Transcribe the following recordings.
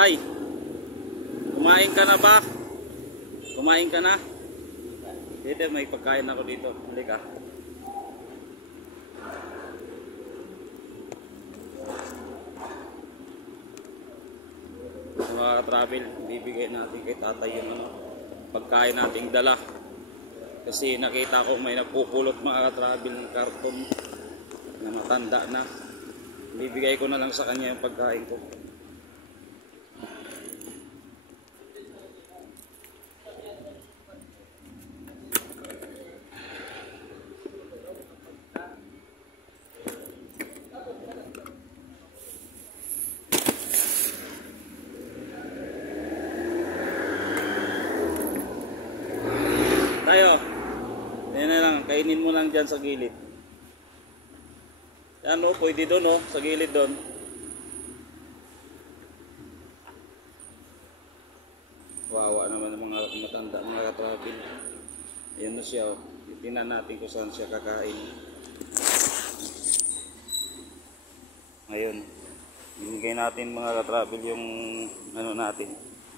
Tay, kumain ka na ba? Kumain ka na? Dito, may pagkain ako dito. Halika. Sa mga travel, bibigay natin kay tatay yung pagkain nating dala. Kasi nakita ko may nagpupulot mga travel ng karton na matanda na. Bibigay ko na lang sa kanya yung pagkain ko. Tayo, yan na lang, kainin mo lang dyan sa gilid. Yan o, pwede doon o, sa gilid doon. Wawa naman ang mga matanda, mga katrabil. Ayan na siya o, itinan natin kung saan siya kakain. Ngayon, binigay natin mga katrabil yung ano natin,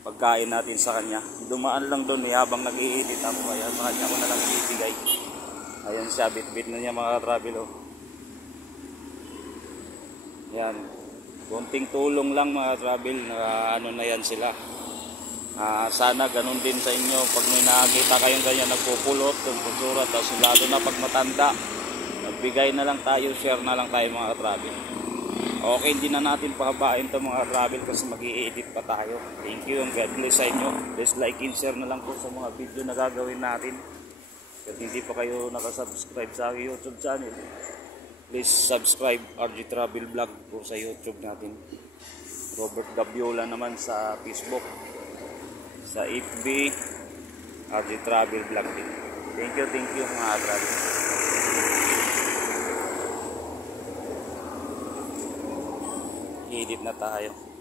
pagkain natin sa kanya. Dumaan lang doon habang nag-i-edit ako, kaya sa kanya ko na lang ibigay. Ayan siya, bit-bit na niya mga katrabil o. Yan, konting tulong lang mga katrabil, ano na yan sila. Sana ganun din sa inyo pag may nakakita kayong ganyan nagpupulot ng kultura, tapos lalo na pag matanda, nagbigay na lang tayo, share na lang tayo mga katrabil. Okay, hindi na natin pahabain ito mga travel kasi mag-i-edit pa tayo. Thank you and God bless sa inyo. Please like and share na lang po sa mga video na gagawin natin. At hindi pa kayo nakasubscribe sa aking YouTube channel, please subscribe RG Travel Vlog po sa YouTube natin. Robert Gabiola naman sa Facebook. Sa FB, RG Travel Vlog din. Thank you mga travel. Edit na tayo.